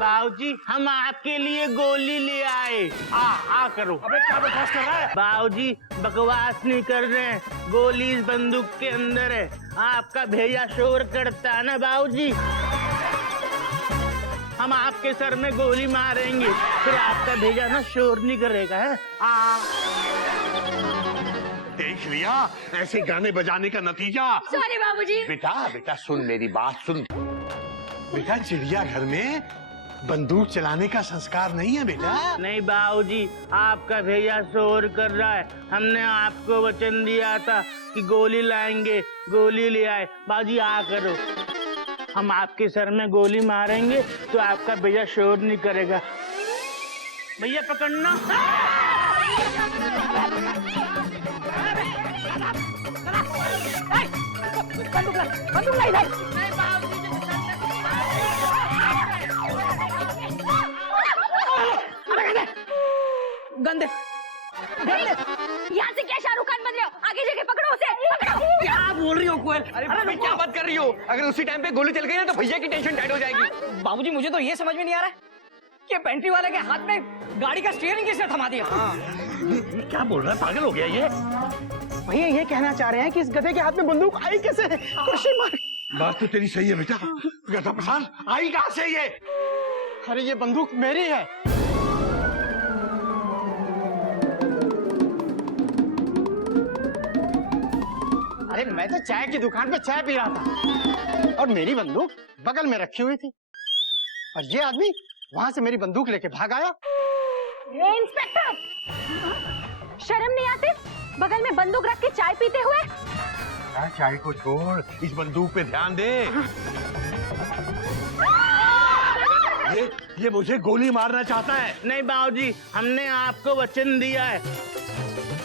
बाबूजी हम आपके लिए गोली ले आए। आ करो। अबे क्या बकवास कर रहा है? बाबूजी बकवास नहीं कर रहे हैं, गोली इस बंदूक के अंदर है। आपका भैया शोर करता है ना बाबूजी, हम आपके सर में गोली मारेंगे, फिर आपका भैया ना शोर नहीं करेगा है। देख लिया ऐसे गाने बजाने का नतीजा। सॉरी बाबूजी। बेटा सुन मेरी बात सुन। बेटा चिड़ियाघर में बंदूक चलाने का संस्कार नहीं है बेटा। नहीं बाबूजी, आपका भैया शोर कर रहा है। हमने आपको वचन दिया था कि गोली लाएंगे, गोली ले आए। बाबूजी आ करो, हम आपके सर में गोली मारेंगे तो आपका भैया शोर नहीं करेगा। भैया पकड़ना। बंदूक ला इधर। गंदे यहाँ से क्या शाहरुख खान बन रहे हो? आगे जाके पकड़ो उसे, पकड़ो। क्या बोल रही हो कोयल? अरे क्या बात कर रही हो? अगर उसी टाइम पे गोली चल गई ना तो भैया की टेंशन टाइट हो जाएगी। बाबूजी मुझे तो ये समझ में नहीं आ रहा है कि पेंट्री वाले के हाथ में गाड़ी का स्टीयरिंग किसने थमा दिया? ये क्या बोल रहा है? पागल हो गया ये। भैया ये कहना चाह रहे हैं कि इस गधे के हाथ में बंदूक आई कैसे? बात तो तेरी सही है बेटा। गधा प्रसाद आई कहाँ से ये? अरे ये बंदूक मेरी है। अरे मैं तो चाय की दुकान पे चाय पी रहा था और मेरी बंदूक बगल में रखी हुई थी और ये आदमी वहां से मेरी बंदूक लेके भाग आया। ये इंस्पेक्टर, शर्म नहीं आती बगल में बंदूक रख के चाय पीते हुए? चाय को छोड़, इस बंदूक पे ध्यान दे। ये मुझे गोली मारना चाहता है। नहीं बाबूजी, हमने आपको वचन दिया है,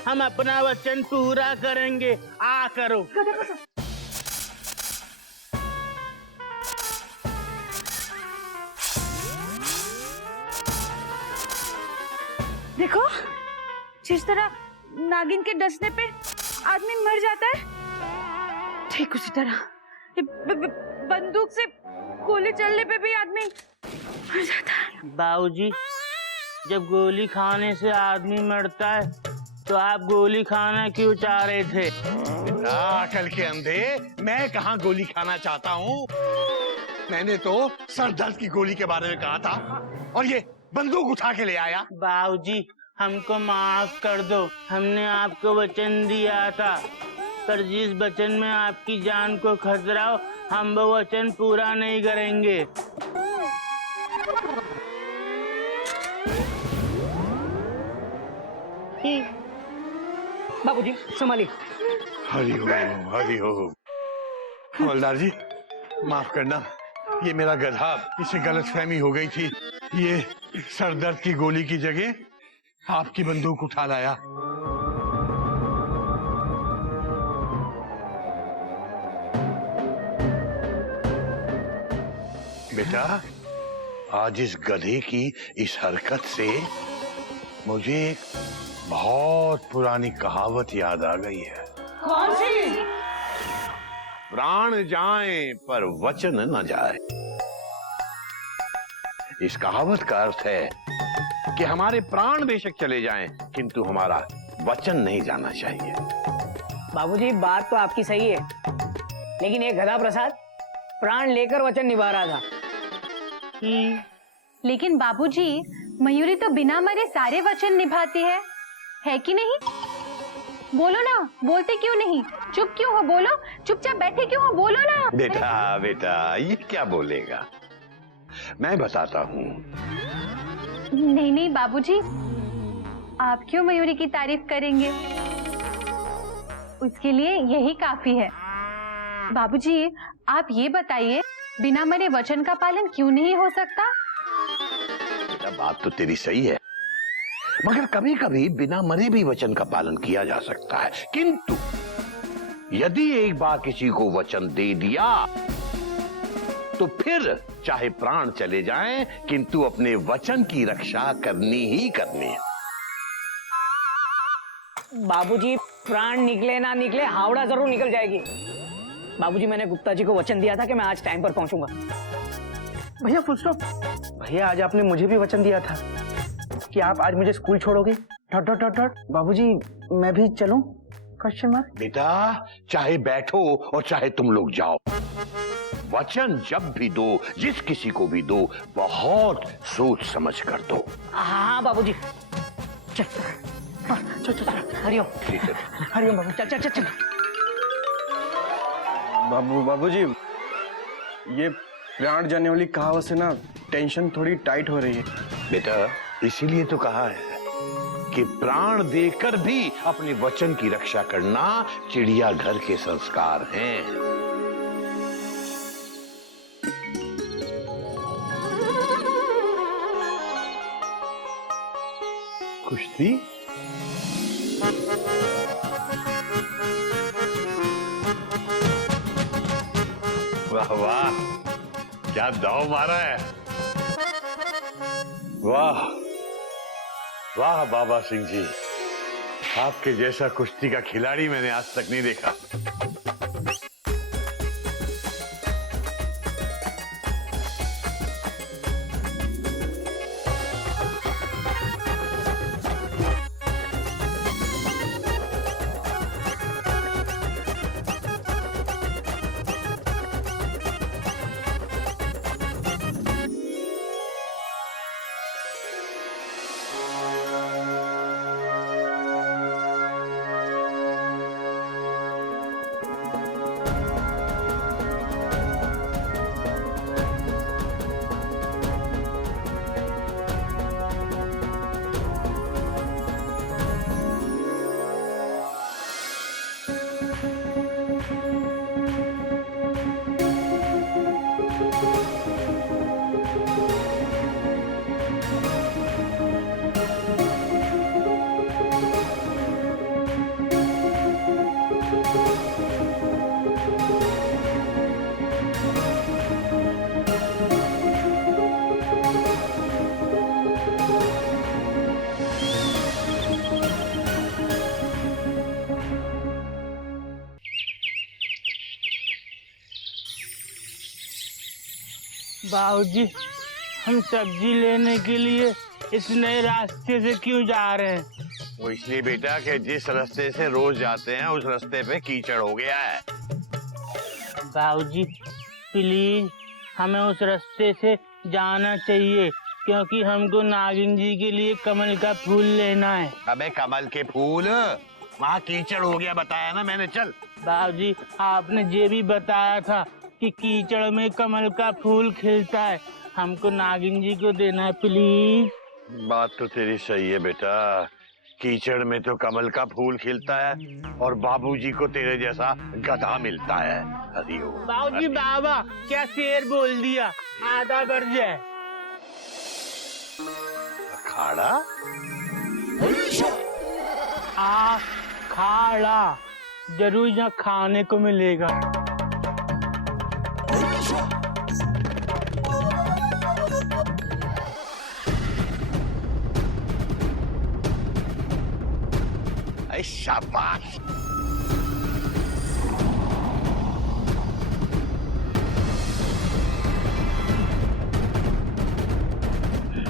हम अपना वचन पूरा करेंगे। आ करो। देखो, जिस तरह नागिन के डसने पे आदमी मर जाता है, ठीक उसी तरह बंदूक से गोली चलने पे भी आदमी मर जाता है। बाबूजी, जब गोली खाने से आदमी मरता है तो आप गोली खाना क्यों चाह रहे थे? अकल के अंधे, मैं कहाँ गोली खाना चाहता हूँ। मैंने तो सर दर्द की गोली के बारे में कहा था और ये बंदूक उठा के ले आया। बाबूजी हमको माफ कर दो, हमने आपको वचन दिया था, पर जिस वचन में आपकी जान को खतरा हो, हम वो वचन पूरा नहीं करेंगे। बाबूजी संभालिए। हरि ओम, हरि ओम। हवलदार जी माफ करना, ये मेरा गधा, इसे गलतफहमी हो गई थी। ये सर दर्द की गोली की जगह आपकी बंदूक उठा लाया। बेटा, आज इस गधे की इस हरकत से मुझे एक बहुत पुरानी कहावत याद आ गई है। कौन सी? प्राण जाए पर वचन न जाए। इस कहावत का अर्थ है कि हमारे प्राण बेशक चले जाएं, किंतु हमारा वचन नहीं जाना चाहिए। बाबूजी बात तो आपकी सही है, लेकिन ये गधा प्रसाद प्राण लेकर वचन निभा रहा था। लेकिन बाबूजी, मयूरी तो बिना मरे सारे वचन निभाती है कि नहीं? बोलो ना, बोलते क्यों नहीं? चुप क्यों हो? बोलो, चुपचाप बैठे क्यों हो? बोलो ना। बेटा ये क्या बोलेगा, मैं बताता हूँ। नहीं बाबूजी, आप क्यों मयूरी की तारीफ करेंगे? उसके लिए यही काफी है। बाबूजी आप ये बताइए, बिना मरे वचन का पालन क्यों नहीं हो सकता? बेटा बात तो तेरी सही है, मगर कभी कभी बिना मरे भी वचन का पालन किया जा सकता है। किंतु यदि एक बार किसी को वचन दे दिया तो फिर चाहे प्राण चले जाएं, किंतु अपने वचन की रक्षा करनी ही करनी है। बाबूजी प्राण निकले ना निकले, हावड़ा जरूर निकल जाएगी। बाबूजी मैंने गुप्ता जी को वचन दिया था कि मैं आज टाइम पर पहुंचूंगा। भैया फुल स्टॉप। भैया आज आपने मुझे भी वचन दिया था कि आप आज मुझे स्कूल छोड़ोगे। Dot dot dot dot. बाबूजी मैं भी चलूं? Question mark. बेटा चाहे बैठो और चाहे तुम लोग जाओ, वचन जब भी दो, जिस किसी को भी दो, बहुत सोच समझ कर दो। हाँ बाबूजी। चल हाँ, चल चल चल। हरिओम हरिओम बाबू। चल चल चल चल। बाबूजी ये प्राण जाने वाली कहावत से ना टेंशन थोड़ी टाइट हो रही है। बेटा इसीलिए तो कहा है कि प्राण देकर भी अपने वचन की रक्षा करना चिड़ियाघर के संस्कार हैं। कुश्ती वाह वाह, क्या दाव मारा है। वाह वाह बाबा सिंह जी, आपके जैसा कुश्ती का खिलाड़ी मैंने आज तक नहीं देखा। बाबूजी हम सब्जी लेने के लिए इस नए रास्ते से क्यों जा रहे हैं? वो इसलिए बेटा कि जिस रास्ते से रोज जाते हैं उस रास्ते पे कीचड़ हो गया है। बाबूजी प्लीज हमें उस रास्ते से जाना चाहिए, क्योंकि हमको नागिन जी के लिए कमल का फूल लेना है। अबे कमल के फूल, वहाँ कीचड़ हो गया बताया ना मैंने। चल बाबूजी आपने ये भी बताया था कि कीचड़ में कमल का फूल खिलता है, हमको नागिन जी को देना है प्लीज। बात तो तेरी सही है बेटा, कीचड़ में तो कमल का फूल खिलता है और बाबूजी को तेरे जैसा गधा मिलता है। हरिओम। बाबूजी बाबा क्या शेर बोल दिया, आधा बढ़ जाए। अखाड़ा खाड़ा जरूर यहाँ खाने को मिलेगा। शाबाश।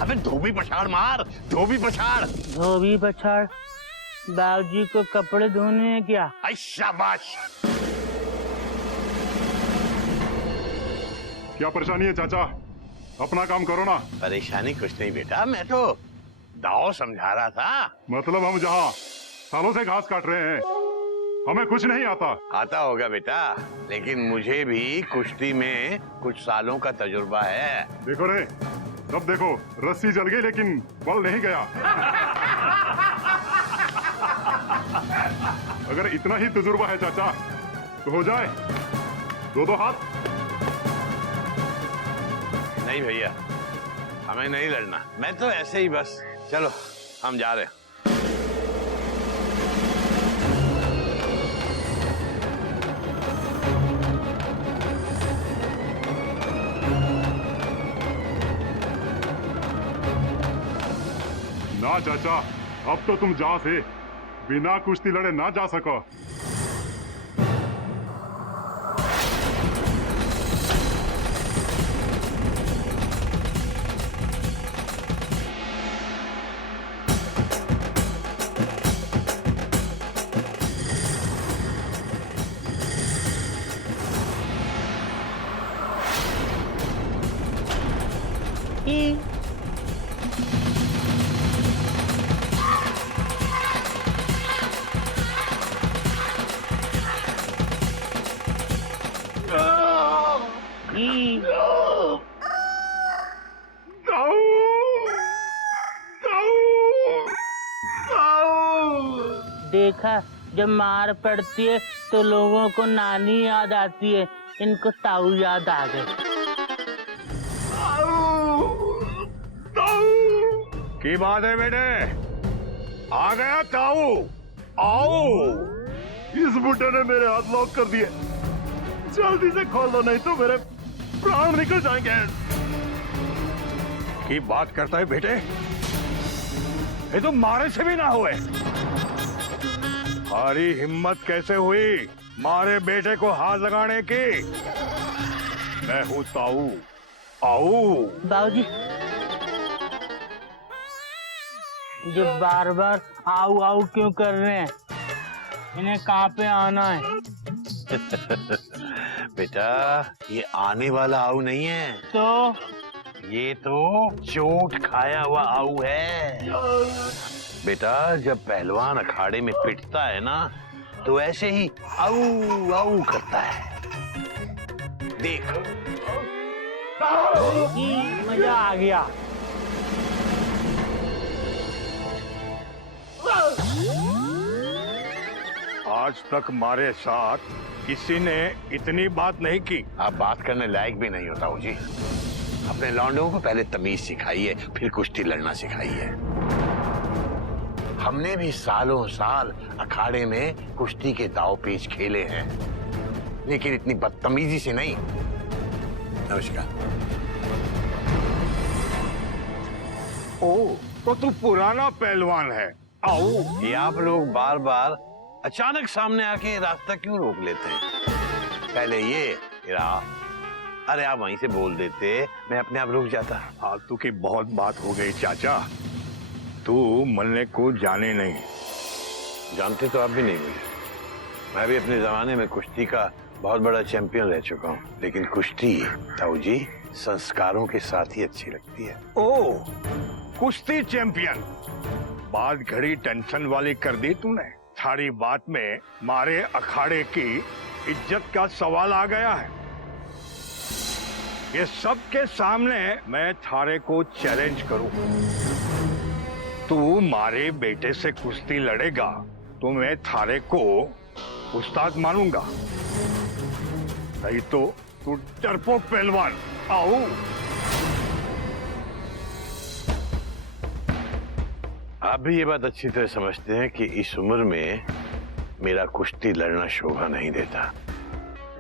अबे धोबी पछाड़ मार, धोबी पछाड़। धोबी पछाड़ बाबूजी को कपड़े धोने हैं क्या? शाबाश। क्या परेशानी है चाचा? अपना काम करो ना। परेशानी कुछ नहीं बेटा, मैं तो दाव समझा रहा था। मतलब हम जहाँ सालों से घास काट रहे हैं हमें कुछ नहीं आता। आता होगा बेटा, लेकिन मुझे भी कुश्ती में कुछ सालों का तजुर्बा है। देखो रे, तब देखो रस्सी जल गई लेकिन बल नहीं गया। अगर इतना ही तजुर्बा है चाचा तो हो जाए दो दो हाथ। नहीं भैया, हमें नहीं लड़ना, मैं तो ऐसे ही बस। चलो हम जा रहे हैं। ना चाचा, अब तो तुम जहाँ से बिना कुश्ती लड़े ना जा सको। ई। ई। देखा, जब मार पड़ती है तो लोगों को नानी याद आती है, इनको ताऊ याद आ गए। की बात है बेटे, आ गया ताऊ। आओ, इस बुड्ढे ने मेरे हाथ लॉक कर दिए, जल्दी से खोल दो नहीं तो मेरे प्राण निकल जाएंगे। की बात करता है बेटे, ये तो मारे से भी ना हुए। हमारी हिम्मत कैसे हुई मारे बेटे को हाथ लगाने की? मैं हूँ ताऊ। आओ। बाबूजी, जो बार बार आओ आओ क्यों कर रहे हैं? इन्हें कहाँ पे आना है? बेटा, ये आने वाला आऊ नहीं है, तो ये तो चोट खाया हुआ आऊ है। बेटा, जब पहलवान अखाड़े में पिटता है ना, तो ऐसे ही आऊ आऊ करता है। देख, मजा आ गया। आज तक मारे साथ किसी ने इतनी बात नहीं की। आप बात करने लायक भी नहीं होता हूँ जी। अपने लौंडों को पहले तमीज सिखाइए, फिर कुश्ती लड़ना सिखाइए। हमने भी सालों साल अखाड़े में कुश्ती के दाव पेच खेले हैं, लेकिन इतनी बदतमीजी से नहीं। नमस्कार। ओ, तो तू पुराना पहलवान है। आओ। ये आप लोग बार बार अचानक सामने आके रास्ता क्यों रोक लेते हैं? पहले ये फिर आप। अरे आप वहीं से बोल देते, मैं अपने आप रुक जाता। फालतू की बहुत बात हो गई चाचा, तू मरने को जाने नहीं। जानते तो आप भी नहीं मुझे। मैं भी अपने जमाने में कुश्ती का बहुत बड़ा चैंपियन रह चुका हूँ, लेकिन कुश्ती ताऊ जी संस्कारों के साथ ही अच्छी लगती है। ओ, कुश्ती चैंपियन। बात घड़ी टेंशन वाली कर दी तूने। थारी बात में मारे अखाड़े की इज्जत का सवाल आ गया है। ये सबके सामने मैं थारे को चैलेंज करूं। तू मारे बेटे से कुश्ती लड़ेगा तो मैं थारे को उस्ताद मानूंगा, नहीं तो तू डरपोक पहलवान। आओ। आप भी ये बात अच्छी तरह समझते हैं कि इस उम्र में मेरा कुश्ती लड़ना शोभा नहीं देता,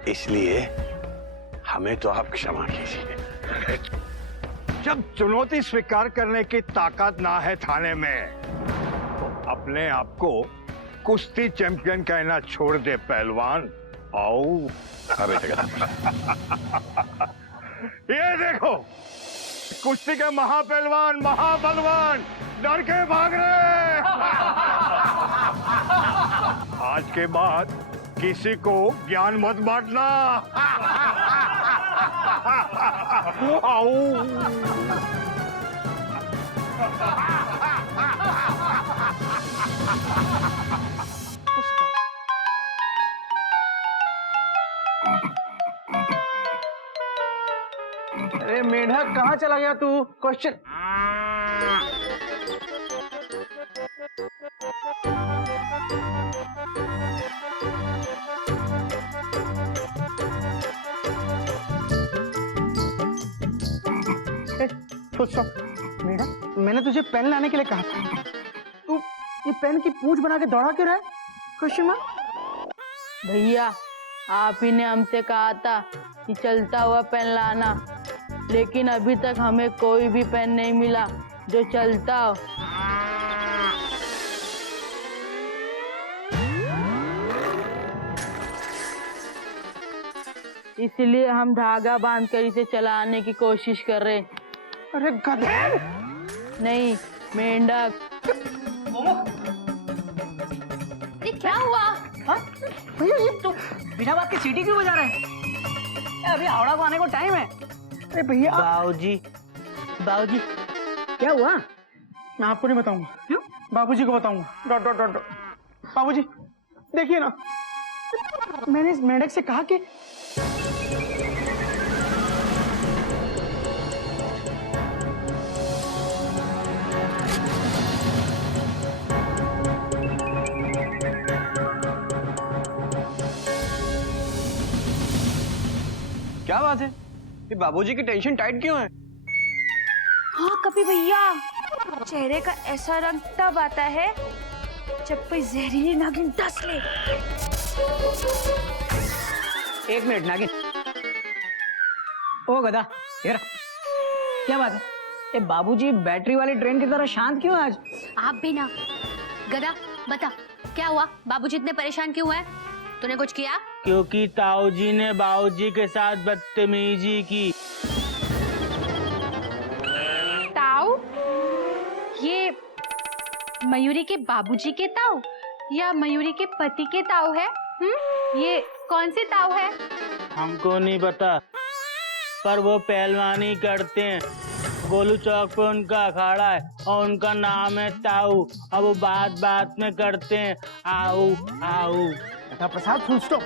इसलिए हमें तो आप क्षमा कीजिए। जब चुनौती स्वीकार करने की ताकत ना है थाने में, तो अपने आप को कुश्ती चैंपियन कहना छोड़ दे पहलवान। आओ। ये देखो, कुश्ती के महापहलवान, महाबलवान डर के भाग रहे। आज के बाद किसी को ज्ञान मत बांटना। आओ। अरे मेढक, कहाँ चला गया तू? क्वेश्चन। मेढक, मैंने तुझे पेन लाने के लिए कहा था, तू ये पेन की पूंछ बना के दौड़ा क्यों रहा है? Question mark. भैया, आप ही ने हमसे कहा था कि चलता हुआ पेन लाना, लेकिन अभी तक हमें कोई भी पेन नहीं मिला जो चलता हो। इसलिए हम धागा बांधकर इसे चलाने की कोशिश कर रहे। अरे गधे! नहीं, मेंढक। ये क्या हुआ? हाँ? भैया, ये तो बिना बात के सीटी क्यों बजा रहे हैं? अभी हावड़ा को आने को टाइम है। अरे भैया, बाबूजी, बाबूजी क्या हुआ? मैं आपको नहीं बताऊंगा। क्यों? बाबूजी को बताऊंगा। Dot dot dot dot. बाबूजी देखिए ना, मैंने इस मेंढक से कहा कि क्या बात है, ये बाबूजी की टेंशन टाइट क्यों है? हाँ कभी भैया, चेहरे का ऐसा रंग तब आता है जब कोई जहरीली नागिन डस ले। एक मिनट नागिन। ओ गधा, यार क्या बात है? ये बाबूजी बैटरी वाली ट्रेन की तरह शांत क्यों है आज? आप भी ना। गधा बता क्या हुआ, बाबूजी इतने परेशान क्यों है? तूने कुछ किया? क्योंकि ताऊ जी ने बाबूजी के साथ बदतमीजी की। ताऊ? ये मयूरी के बाबूजी के ताऊ या मयूरी के पति के ताऊ है? ये कौन से ताऊ है? हमको नहीं पता, पर वो पहलवानी करते हैं। गोलू चौक पे उनका अखाड़ा है और उनका नाम है ताऊ। अब वो बात बात में करते हैं आओ आओ। गधा प्रसाद, फुल स्टॉप।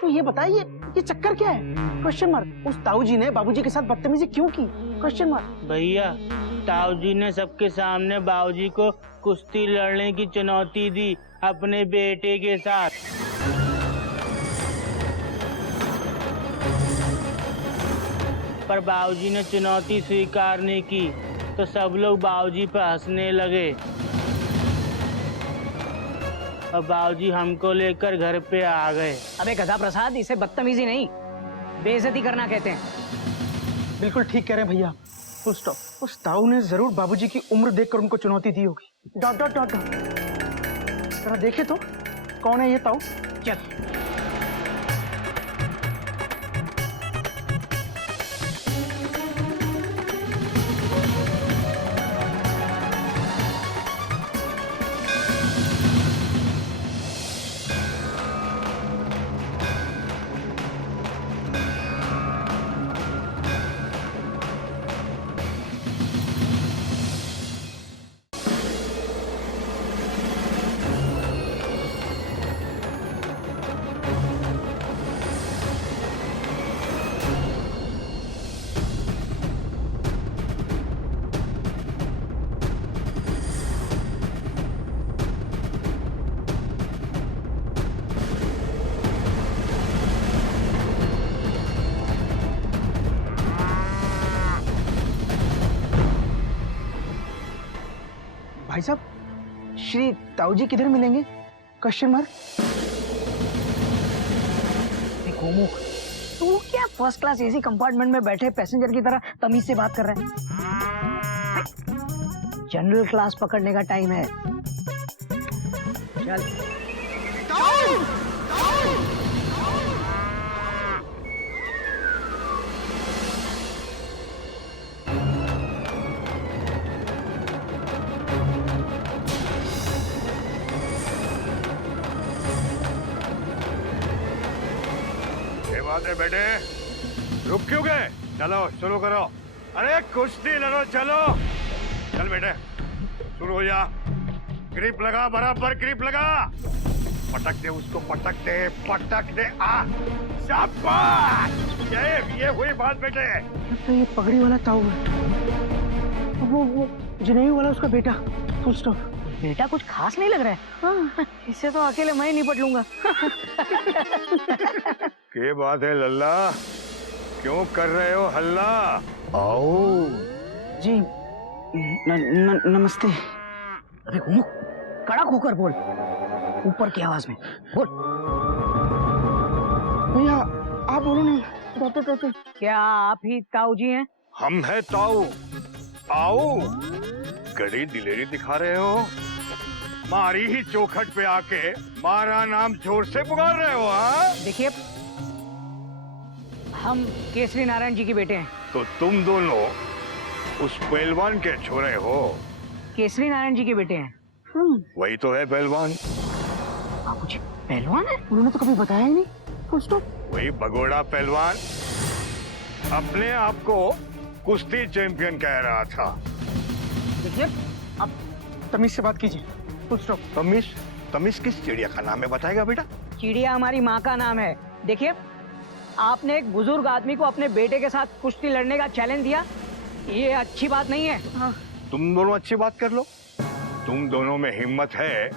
तो ये बताइए ये चक्कर क्या है? Question mark. उस ताऊ जी ने बाबूजी के साथ बदतमीजी क्यों की? Question mark. भैया, ताऊ जी ने सबके सामने बाबूजी को कुश्ती लड़ने की चुनौती दी अपने बेटे के साथ। पर बाबूजी ने चुनौती स्वीकार नहीं की तो सब लोग बाबूजी पर हंसने लगे और बाबूजी हमको लेकर घर पे आ गए। अबे गधा प्रसाद, इसे बदतमीजी नहीं, बेइज्जती करना कहते हैं। बिल्कुल ठीक कह रहे हैं भैया, फुल स्टॉप। उस ताऊ ने जरूर बाबूजी की उम्र देखकर उनको चुनौती दी होगी। Dot dot dot dot. जरा देखे तो कौन है ये ताऊ? चल। भाई साहब, श्री ताऊ जी किधर मिलेंगे? Question mark. गोमुख, तू क्या फर्स्ट क्लास एसी कंपार्टमेंट में बैठे पैसेंजर की तरह तमीज से बात कर रहा है? जनरल क्लास पकड़ने का टाइम है। चल। बेटे रुक क्यों गए? चलो शुरू करो। अरे कुश्ती लड़ो, चलो। चल बेटे शुरू हो जा। ग्रिप लगा, बराबर ग्रिप लगा। पटक दे उसको, पटक दे, पटक दे। शाबाश। ये हुई बात बेटे। तो ये पगड़ी वाला ताऊ है। वो जनेऊ वाला उसका बेटा। Full stop. बेटा कुछ खास नहीं लग रहा है। हाँ, इससे तो अकेले मैं ही निपट लूंगा। क्या बात है लल्ला, क्यों कर रहे हो हल्ला? आओ जी। नमस्ते। अरे घूमो, कड़क होकर बोल, ऊपर की आवाज में बोल। भैया आप बोलो ना। डॉक्टर क्या आप ही ताऊ जी हैं? हम है ताऊ। आओ। गड़ी दिलेरी दिखा रहे हो? मारी ही चौखट पे आके मारा नाम जोर से पुकार रहे हो? देखिए, हम केसरी नारायण जी के बेटे हैं। तो तुम दोनों उस पहलवान के छोरे हो? केसरी नारायण जी के बेटे हैं। वही तो है पहलवान। बाबूजी पहलवान है? उन्होंने तो कभी बताया ही नहीं। Full stop. वही भगोड़ा पहलवान। अपने आप को कुश्ती चैंपियन कह रहा था। देखिए, आप तमीज से बात कीजिए। Full stop. तमीज? तमीज किस चिड़िया का नाम है, बताएगा बेटा? चिड़िया हमारी माँ का नाम है। देखिए, आपने एक बुजुर्ग आदमी को अपने बेटे के साथ कुश्ती लड़ने का चैलेंज दिया, ये अच्छी बात नहीं है। तुम दोनों अच्छी बात कर लो। तुम दोनों में हिम्मत है,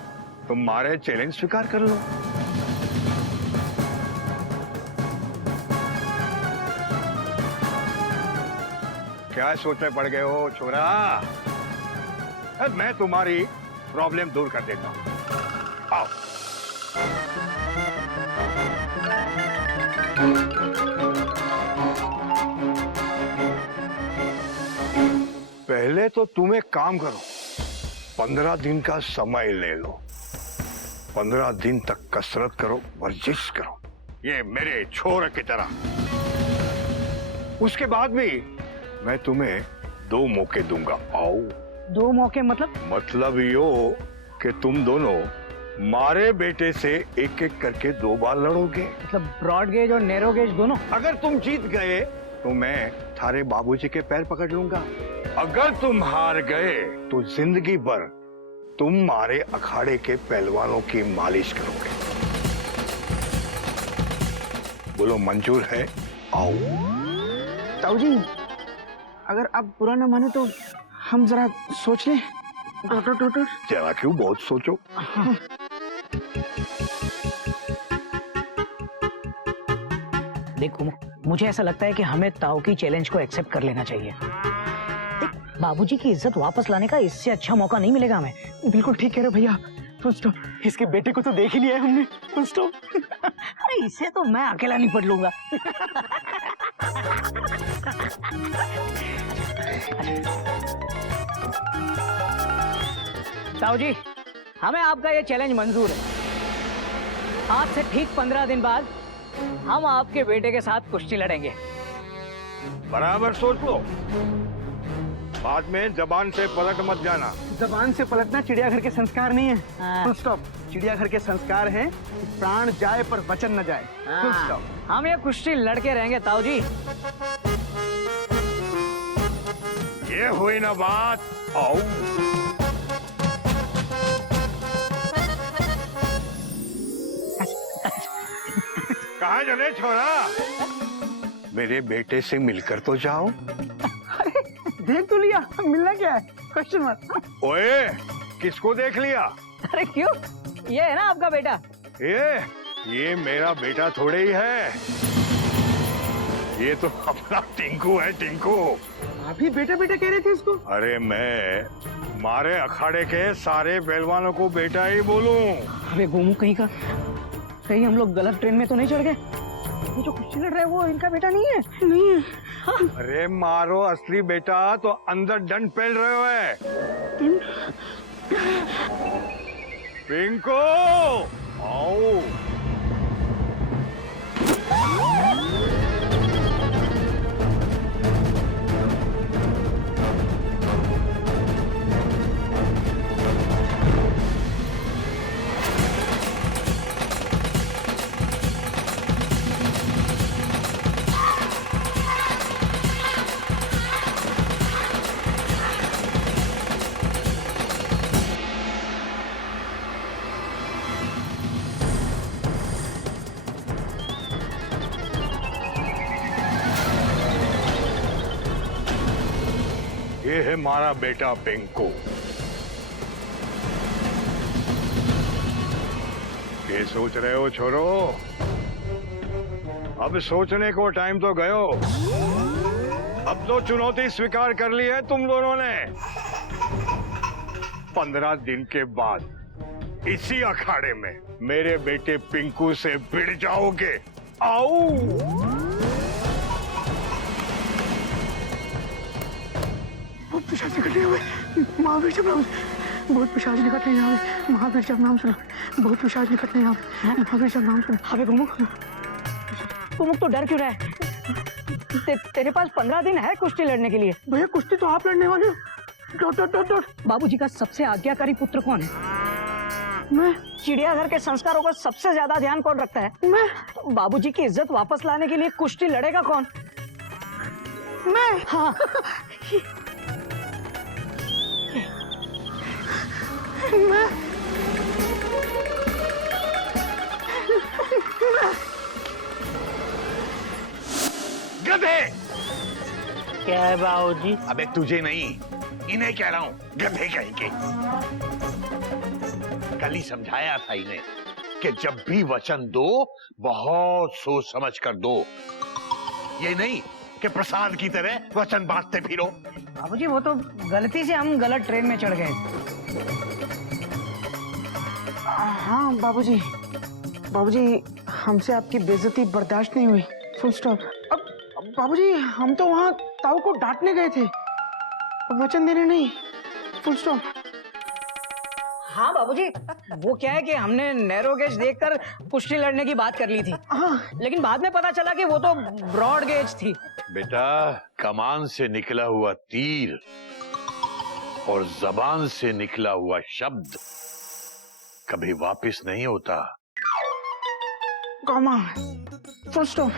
तुम मारे चैलेंज स्वीकार कर लो। क्या सोचने पड़ गए हो छोरा? मैं तुम्हारी प्रॉब्लम दूर कर देता हूं। आओ। पहले तो तुम एक काम करो, 15 दिन का समय ले लो। 15 दिन तक कसरत करो, वर्जिश करो, ये मेरे छोरे की तरह। उसके बाद भी मैं तुम्हें 2 मौके दूंगा। आओ। 2 मौके मतलब? मतलब यो कि तुम दोनों मारे बेटे से एक एक करके 2 बार लड़ोगे। मतलब ब्रॉड गेज और नैरो गेज दोनों? अगर तुम जीत गए तो मैं थारे बाबूजी के पैर पकड़ लूंगा। अगर तुम हार गए तो जिंदगी भर तुम मारे अखाड़े के पहलवानों की मालिश करोगे। बोलो मंजूर है? आओ। ताऊ जी, अगर आप बुरा ना माने तो हम जरा सोच लें। जरा क्यों, बहुत सोचो। देखो, मुझे ऐसा लगता है कि हमें ताऊ की चैलेंज को एक्सेप्ट कर लेना चाहिए। देख, बाबूजी की इज्जत वापस लाने का इससे अच्छा मौका नहीं मिलेगा हमें। बिल्कुल ठीक कह रहे भैया। Full stop. इसके बेटे को तो देख ही लिया है हमने। Full stop. अरे इसे तो मैं अकेला नहीं पढ़ लूंगा। ताऊ जी, हमें आपका ये चैलेंज मंजूर है। आज से ठीक 15 दिन बाद हम आपके बेटे के साथ कुश्ती लड़ेंगे। बराबर सोच लो, बाद में जबान से पलट मत जाना। जबान से पलटना चिड़ियाघर के संस्कार नहीं है। हाँ। Full stop. चिड़ियाघर के संस्कार है प्राण जाए पर वचन न जाए। Full stop. हम ये कुश्ती लड़के रहेंगे ताऊ जी। ये हुई ना बात। आओ। कहाँ चले छोरा? मेरे बेटे से मिलकर तो जाओ। देख तो लिया, मिलना क्या है? Question mark. ओए, किसको देख लिया? अरे क्यों, ये है ना आपका बेटा। ये मेरा बेटा थोड़े ही है, ये तो अपना टिंकू है, टिंकू। आप ही बेटा बेटा कह रहे थे इसको। अरे मैं मारे अखाड़े के सारे पहलवानों को बेटा ही बोलूं। अबे गोमू कहीं का, कहीं हम लोग गलत ट्रेन में तो नहीं चढ़ गए? ये जो कुश्ती लड़ रहा है वो इनका बेटा नहीं है? नहीं है। हाँ। अरे मारो असली बेटा तो अंदर डंड पेल रहे हो है। पिंको, आओ। ये है हमारा बेटा पिंकू। ये सोच रहे हो छोरो? अब सोचने को टाइम तो गयो। अब तो चुनौती स्वीकार कर ली है तुम दोनों ने। 15 दिन के बाद इसी अखाड़े में मेरे बेटे पिंकू से भिड़ जाओगे। आओ। पिशाच निकलने हुए, महावीर जब नाम, बहुत पिशाच निकलने यहाँ पे, महावीर जब नाम सुना, बहुत पिशाच निकलने यहाँ पे, महावीर जब नाम सुना। अबे गोमुख तो डर क्यों रहा है? तेरे पास 15 दिन है कुश्ती लड़ने के लिए। भैया कुश्ती तो आप लड़ने वाले हो। Dot dot dot dot. बाबूजी का सबसे आज्ञाकारी पुत्र कौन है? मैं। चिड़ियाघर के संस्कारों का सबसे ज्यादा ध्यान कौन रखता है? मैं। बाबूजी की इज्जत वापस लाने के लिए कुश्ती लड़ेगा कौन? मैं हाँ मैं गधे! क्या है बाबूजी? अबे तुझे नहीं, इन्हें कह रहा हूं, गधे कहीं के। कल ही समझाया था इन्हें कि जब भी वचन दो बहुत सोच समझ कर दो, ये नहीं कि प्रसाद की तरह वचन बांटते फिरो। बाबूजी वो तो गलती से हम गलत ट्रेन में चढ़ गए। हाँ बाबूजी, बाबूजी हमसे आपकी बेइज्जती बर्दाश्त नहीं हुई, फुल स्टॉप। अब बाबूजी हम तो वहाँ ताऊ को डांटने गए थे, वचन देने नहीं, फुल स्टॉप। हाँ बाबूजी, वो क्या है कि हमने नैरो गेज देखकर कुश्ती लड़ने की बात कर ली थी। हाँ लेकिन बाद में पता चला कि वो तो ब्रॉड गेज थी। बेटा, कमान से निकला हुआ तीर और जबान से निकला हुआ शब्द कभी वापस नहीं होता। Comma, full stop,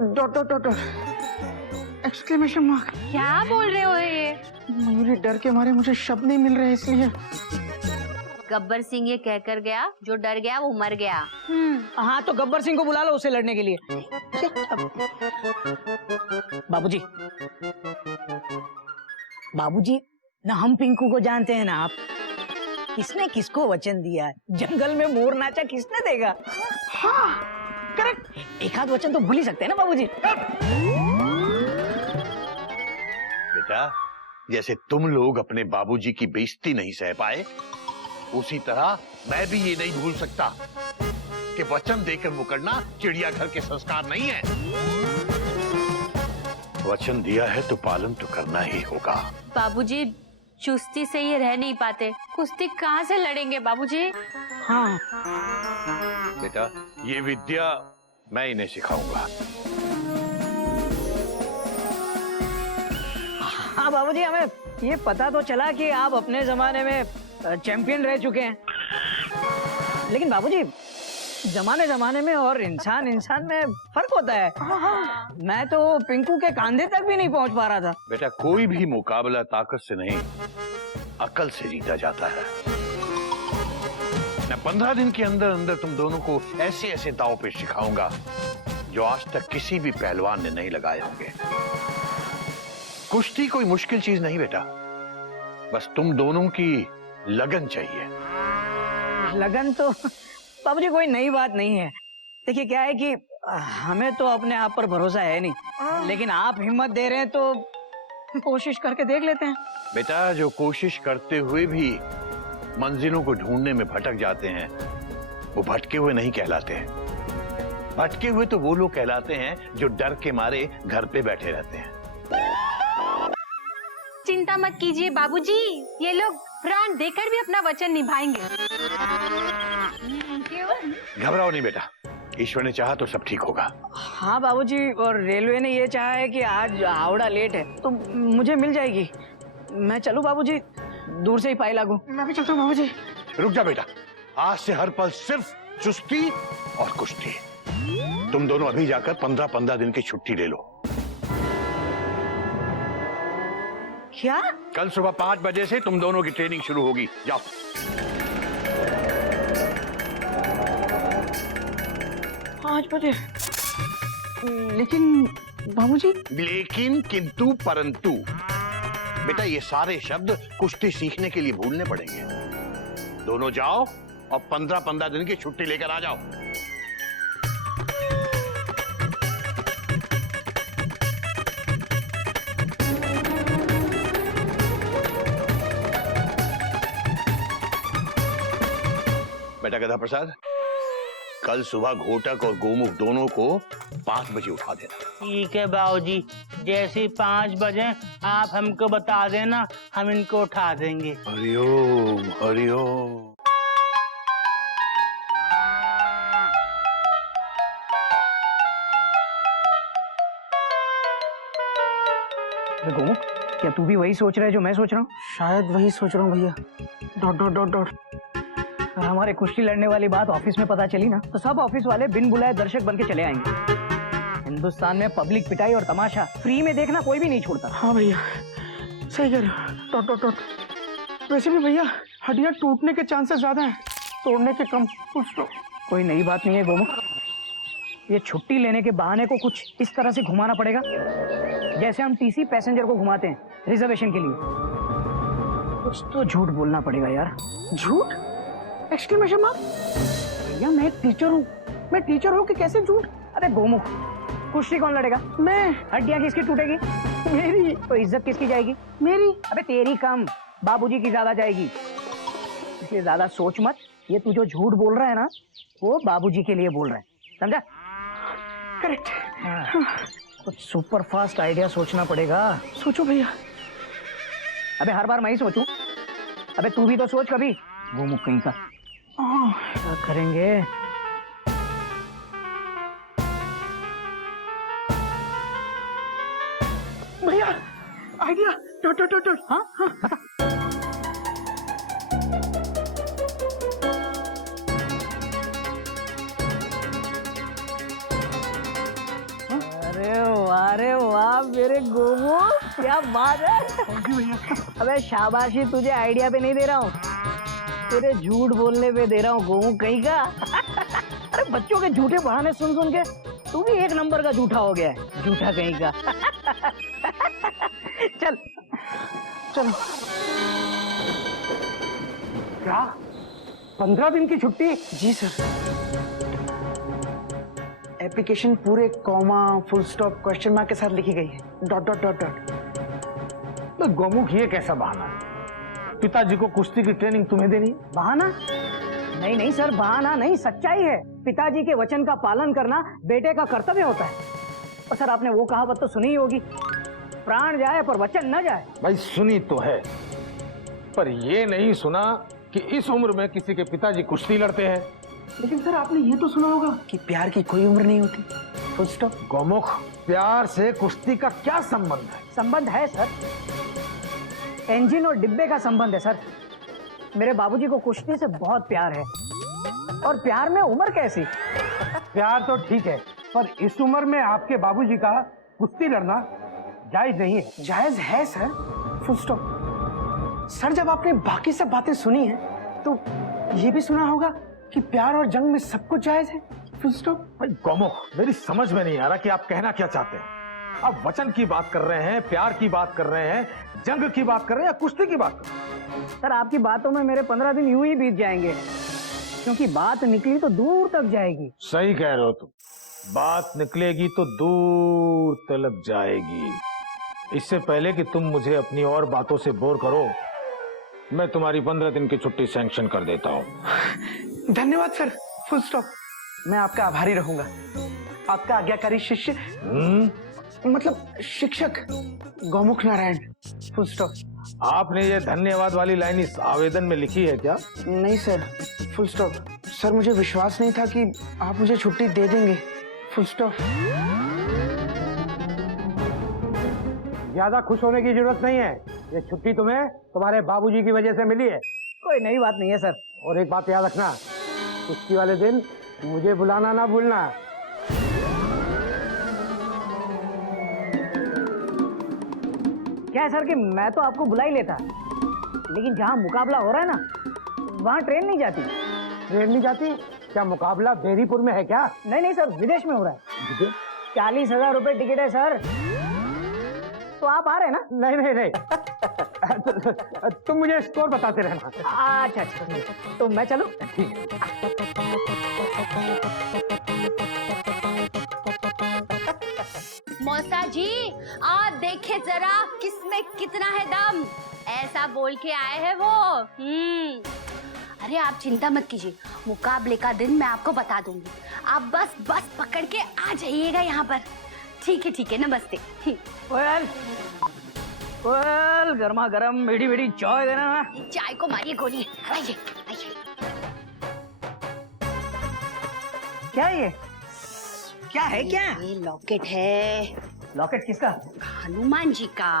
dot dot dot, exclamation mark. क्या बोल रहे हो ये? मयूरी डर के मारे मुझे शब्द नहीं मिल रहे इसलिए। गब्बर सिंह ये कहकर गया, जो डर गया वो मर गया। हाँ तो गब्बर सिंह को बुला लो उसे लड़ने के लिए। बाबूजी, बाबूजी ना हम पिंकू को जानते हैं ना आप। किसने किसको वचन दिया? जंगल में मोर नाचा किसने देगा? हाँ करेक्ट, एक आध वचन तो भूल ही सकते हैं ना बाबूजी। बेटा, जैसे तुम लोग अपने बाबूजी की बेइज्जती नहीं सह पाए, उसी तरह मैं भी ये नहीं भूल सकता कि वचन देकर मुकरना चिड़ियाघर के संस्कार नहीं है। वचन दिया है तो पालन तो करना ही होगा। बाबूजी, चुस्ती से ये रह नहीं पाते, कुश्ती कहाँ से लड़ेंगे बाबूजी? हाँ बेटा, ये विद्या मैं इन्हें सिखाऊंगा। हाँ बाबूजी, हमें ये पता तो चला कि आप अपने जमाने में चैंपियन रह चुके हैं, लेकिन बाबूजी जमाने जमाने में और इंसान इंसान में फर्क होता है। मैं तो पिंकू के कांधे तक भी नहीं पहुंच पा रहा था। बेटा, कोई भी मुकाबला ताकत से नहीं, अकल से जीता जाता है। मैं 15 दिन के अंदर अंदर तुम दोनों को ऐसे ऐसे दांव पे सिखाऊंगा जो आज तक किसी भी पहलवान ने नहीं लगाए होंगे। कुश्ती कोई मुश्किल चीज नहीं बेटा, बस तुम दोनों की लगन चाहिए। लगन तो बाबूजी कोई नई बात नहीं है। देखिए क्या है कि हमें तो अपने आप पर भरोसा है नहीं, लेकिन आप हिम्मत दे रहे हैं तो कोशिश करके देख लेते हैं। बेटा, जो कोशिश करते हुए भी मंजिलों को ढूंढने में भटक जाते हैं, वो भटके हुए नहीं कहलाते। भटके हुए तो वो लोग कहलाते हैं जो डर के मारे घर पे बैठे रहते हैं। चिंता मत कीजिए बाबूजी, ये लोग प्राण देकर भी अपना वचन निभाएंगे। घबराओ नहीं बेटा, ईश्वर ने चाहा तो सब ठीक होगा। हाँ बाबूजी, और रेलवे ने ये चाहा है कि आज हावड़ा लेट है तो मुझे मिल जाएगी। मैं चलूं बाबूजी, दूर से ही पाई लागू। मैं भी चलता हूँ बाबूजी। रुक जा बेटा, आज से हर पल सिर्फ चुस्ती और कुश्ती। तुम दोनों अभी जाकर 15-15 दिन की छुट्टी ले लो। क्या? कल सुबह 5 बजे से तुम दोनों की ट्रेनिंग शुरू होगी, जाओ। 5 बजे? लेकिन बाबूजी। लेकिन, किंतु, परंतु बेटा, ये सारे शब्द कुश्ती सीखने के लिए भूलने पड़ेंगे। दोनों जाओ और 15-15 दिन की छुट्टी लेकर आ जाओ। बेटा गधा प्रसाद, कल सुबह घोटक और गोमुख दोनों को 5 बजे उठा देना। ठीक है बाबूजी, जैसे 5 बजे आप हमको बता देना, हम इनको उठा देंगे। हरिओम हरिओम। गोमुख, क्या तू भी वही सोच रहा है जो मैं सोच रहा हूँ? शायद वही सोच रहा हूँ भैया। Dot dot dot dot. अगर हमारे कुश्ती लड़ने वाली बात ऑफिस में पता चली ना तो सब ऑफिस वाले बिन बुलाए दर्शक बन के चले आएंगे। हिंदुस्तान में पब्लिक पिटाई और तमाशा फ्री में देखना कोई भी नहीं छोड़ता। हाँ भैया, सही कह रहे हो। Taught taught taught. वैसे भी भैया हड्डियां टूटने के चांसेस ज्यादा हैं, तोड़ने के कम। कुछ तो कोई नई बात नहीं है गोमुख। ये छुट्टी लेने के बहाने को कुछ इस तरह से घुमाना पड़ेगा जैसे हम टीसी पैसेंजर को घुमाते हैं रिजर्वेशन के लिए। कुछ तो झूठ बोलना पड़ेगा यार। झूठ? Exclamation mark. भैया मैं टीचर हूँ। मैं टीचर हूँ कि कैसे झूठ? अरे गोमुख, कुश्ती कौन लड़ेगा? मैं। हड्डियां किसकी टूटेगी? मेरी। तो इज्जत किसकी जाएगी? मेरी। अबे तेरी कम, बाबूजी की ज्यादा जाएगी। इसलिए ज्यादा सोच मत। ये तू जो झूठ बोल रहा है ना, वो बाबूजी के लिए बोल रहा है, समझा? करेक्ट। कुछ सुपर फास्ट आइडिया सोचना पड़ेगा। सोचो भैया। अबे हर बार मैं ही सोचूं? अबे तू भी तो सोच कभी। गोमुख कहीं का। क्या करेंगे? भैया आइडिया। Taught taught taught. हाँ हाँ बता। अरे वाह मेरे गोमुख, क्या बात है। अबे शाबाशी, तुझे आइडिया पे नहीं दे रहा हूँ, तेरे झूठ बोलने पे दे रहा हूँ गोमुख कहीं का। अरे बच्चों के झूठे बहाने सुन सुन के तू भी एक नंबर का झूठा हो गया है, झूठा कहीं का। चल चलो। क्या 15 दिन की छुट्टी? जी सर। एप्लीकेशन पूरे comma, full stop, question mark के साथ लिखी गई है। Dot dot dot dot. तो गोमुख ये कैसा बहाना है? पिताजी को कुश्ती की ट्रेनिंग तुम्हें देनी? बहाना? नहीं नहीं सर, बहाना नहीं, सच्चाई है। पिताजी के वचन का पालन करना बेटे का कर्तव्य होता है। और सर आपने वो कहावत तो सुनी ही होगी, प्राण जाए पर वचन न जाए। भाई सुनी तो है, पर ये नहीं सुना कि इस उम्र में किसी के पिताजी कुश्ती लड़ते हैं। लेकिन सर आपने ये तो सुना होगा कि प्यार की कोई उम्र नहीं होती। Full stop. गोमुख, प्यार से कुश्ती का क्या संबंध है? संबंध है सर, इंजन और डिब्बे का संबंध है सर। मेरे बाबूजी को कुश्ती से बहुत प्यार है, और प्यार में उम्र कैसी? प्यार तो ठीक है, पर इस उम्र में आपके बाबूजी का कुश्ती लड़ना जायज नहीं है। जायज है सर। Full stop. सर जब आपने बाकी सब बातें सुनी हैं, तो ये भी सुना होगा कि प्यार और जंग में सब कुछ जायज है। Full stop. भाई गोमुख, मेरी समझ में नहीं आ रहा कि आप कहना क्या चाहते हैं। आप वचन की बात कर रहे हैं, प्यार की बात कर रहे हैं, जंग की बात कर रहे हैं या कुश्ती की बात कर रहे हैं? सर आपकी बातों में मेरे 15 दिन यूं ही बीत जाएंगे, क्योंकि बात निकली तो दूर तक जाएगी। सही कह रहे हो तुम, बात निकलेगी तो दूर तलक जाएगी। इससे पहले कि तुम मुझे अपनी और बातों से बोर करो, मैं तुम्हारी 15 दिन की छुट्टी सैंक्शन कर देता हूँ। धन्यवाद सर। Full stop. मैं आपका आभारी रहूंगा। आपका आज्ञाकारी शिष्य, मतलब शिक्षक गोमुख नारायण। Full stop. आपने ये धन्यवाद वाली लाइन इस आवेदन में लिखी है क्या? नहीं सर। Full stop. सर मुझे विश्वास नहीं था कि आप मुझे छुट्टी दे देंगे। Full stop. ज्यादा खुश होने की जरूरत नहीं है, ये छुट्टी तुम्हें तुम्हारे बाबूजी की वजह से मिली है। कोई नई बात नहीं है सर। और एक बात याद रखना, कुश्ती वाले दिन मुझे बुलाना ना भूलना। क्या है सर कि मैं तो आपको बुला ही लेता, लेकिन जहाँ मुकाबला हो रहा है ना, वहाँ ट्रेन नहीं जाती। ट्रेन नहीं जाती? क्या मुकाबला बेरीपुर में है क्या? नहीं नहीं सर, विदेश में हो रहा है। 40,000 रुपए टिकट है सर। तो आप आ रहे हैं ना? नहीं नहीं नहीं। तुम मुझे स्टोर बताते रहना। अच्छा अच्छा, तो मैं चलूं? मौसा जी, आप देखे जरा किसमें कितना है दम, ऐसा बोल के आए हैं वो। अरे आप चिंता मत कीजिए, मुकाबले का दिन मैं आपको बता दूंगी। आप बस पकड़ के आ जाइएगा यहाँ पर। ठीक है, नमस्ते। कोयल, कोयल, गर्मा गर्म मीठी मीठी चाय देना ना। चाय को मारिए गोली। आइए। क्या ये? क्या है क्या? ये लॉकेट है। लॉकेट किसका? हनुमान जी का।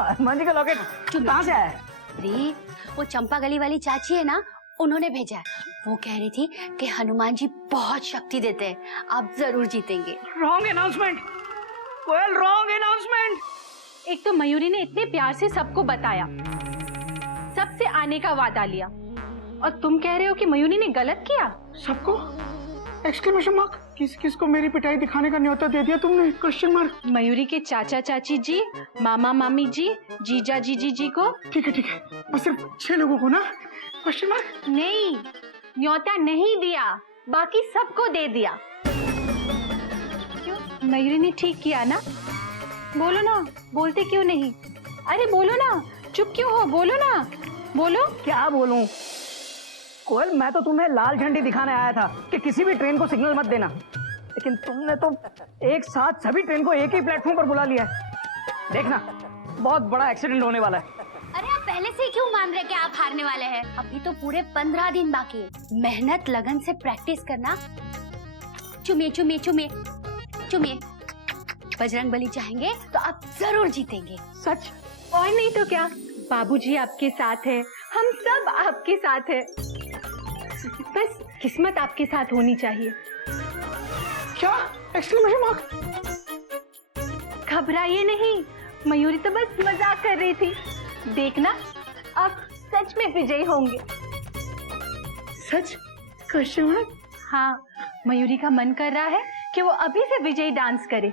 हनुमान जी का लॉकेट कहाँ से आया? अरे वो चंपा गली वाली चाची है ना, उन्होंने भेजा है। वो कह रही थी कि हनुमान जी बहुत शक्ति देते हैं, आप जरूर जीतेंगे। रॉन्ग अनाउंसमेंट कोयल, रॉन्ग अनाउंसमेंट। एक तो मयूरी ने इतने प्यार से सबको बताया, सबसे आने का वादा लिया, और तुम कह रहे हो कि मयूरी ने गलत किया। सबको एक्सक्लेमेशन मार्क। किस किस को मेरी पिटाई दिखाने का न्योता दे दिया तुमने? Question mark. मयूरी के चाचा चाची जी, मामा मामी जी, जीजा जीजी जी को। ठीक है बस सिर्फ 6 लोगों को ना? Question mark. नहीं, न्योता नहीं दिया, बाकी सबको दे दिया। क्यों, मयूरी ने ठीक किया ना? बोलो ना, बोलते क्यों नहीं? अरे बोलो ना, चुप क्यों हो? बोलो ना, बोलो। क्या बोलूं कोयल, मैं तो तुम्हें लाल झंडी दिखाने आया था कि किसी भी ट्रेन को सिग्नल मत देना, लेकिन तुमने तो एक साथ सभी ट्रेन को एक ही प्लेटफॉर्म पर बुला लिया है। देखना, बहुत बड़ा एक्सीडेंट होने वाला है। अरे आप पहले से ही क्यों मान रहे कि आप हारने वाले हैं? अभी तो पूरे 15 दिन बाकी है। मेहनत लगन से प्रैक्टिस करना। चुमिए चुमिए चुमिए चुमिए। बजरंगबली चाहेंगे तो आप जरूर जीतेंगे। सच? और नहीं तो क्या, बाबूजी आपके साथ है, हम सब आपके साथ है, बस किस्मत आपके साथ होनी चाहिए। क्या? Exclamation mark. घबराइए नहीं, मयूरी तो बस मजाक कर रही थी। देखना, आप सच में विजयी होंगे। सच? Question mark. हाँ, मयूरी का मन कर रहा है कि वो अभी से विजयी डांस करे।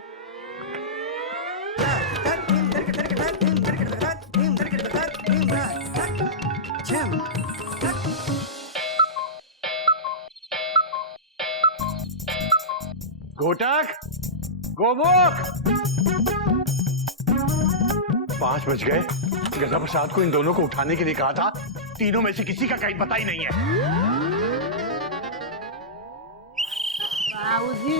घोटक, गोमुख, 5 बज गए। गजा प्रसाद को इन दोनों को उठाने के लिए कहा था, तीनों में से किसी का कहीं पता ही नहीं है। बाबूजी